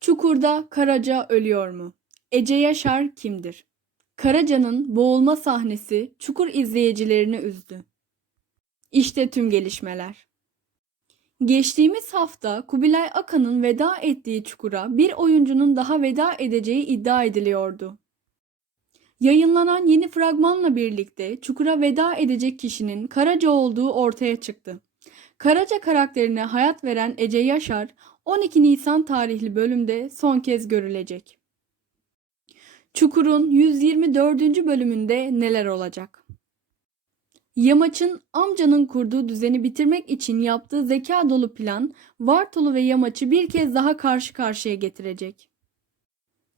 Çukurda Karaca ölüyor mu? Ece Yaşar kimdir? Karaca'nın boğulma sahnesi Çukur izleyicilerini üzdü. İşte tüm gelişmeler. Geçtiğimiz hafta Kubilay Akan'ın veda ettiği Çukur'a bir oyuncunun daha veda edeceği iddia ediliyordu. Yayınlanan yeni fragmanla birlikte Çukur'a veda edecek kişinin Karaca olduğu ortaya çıktı. Karaca karakterine hayat veren Ece Yaşar 12 Nisan tarihli bölümde son kez görülecek. Çukur'un 124. bölümünde neler olacak? Yamaç'ın amcanın kurduğu düzeni bitirmek için yaptığı zeka dolu plan Vartolu ve Yamaç'ı bir kez daha karşı karşıya getirecek.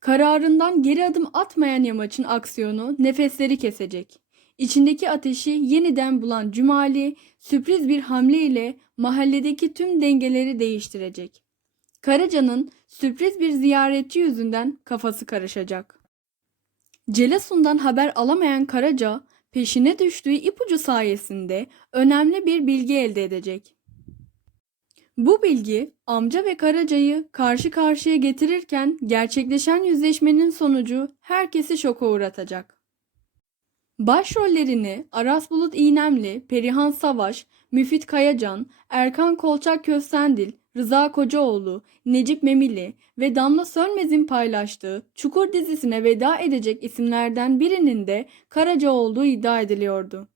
Kararından geri adım atmayan Yamaç'ın aksiyonu nefesleri kesecek. İçindeki ateşi yeniden bulan Cumali sürpriz bir hamle ile mahalledeki tüm dengeleri değiştirecek. Karaca'nın sürpriz bir ziyaretçi yüzünden kafası karışacak. Celasun'dan haber alamayan Karaca, peşine düştüğü ipucu sayesinde önemli bir bilgi elde edecek. Bu bilgi amca ve Karaca'yı karşı karşıya getirirken gerçekleşen yüzleşmenin sonucu herkesi şoka uğratacak. Başrollerini Aras Bulut İynemli, Perihan Savaş, Müfit Kayacan, Erkan Kolçak Köstendil, Rıza Kocaoğlu, Necip Memili ve Damla Sönmez'in paylaştığı Çukur dizisine veda edecek isimlerden birinin de Karaca olduğu iddia ediliyordu.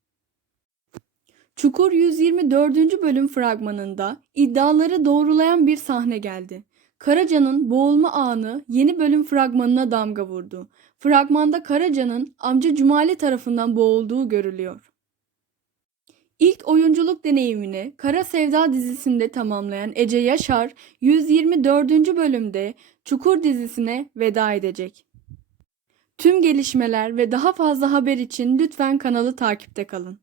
Çukur 124. bölüm fragmanında iddiaları doğrulayan bir sahne geldi. Karaca'nın boğulma anı yeni bölüm fragmanına damga vurdu. Fragmanda Karaca'nın amca Cumali tarafından boğulduğu görülüyor. İlk oyunculuk deneyimini Kara Sevda dizisinde tamamlayan Ece Yaşar 124. bölümde Çukur dizisine veda edecek. Tüm gelişmeler ve daha fazla haber için lütfen kanalı takipte kalın.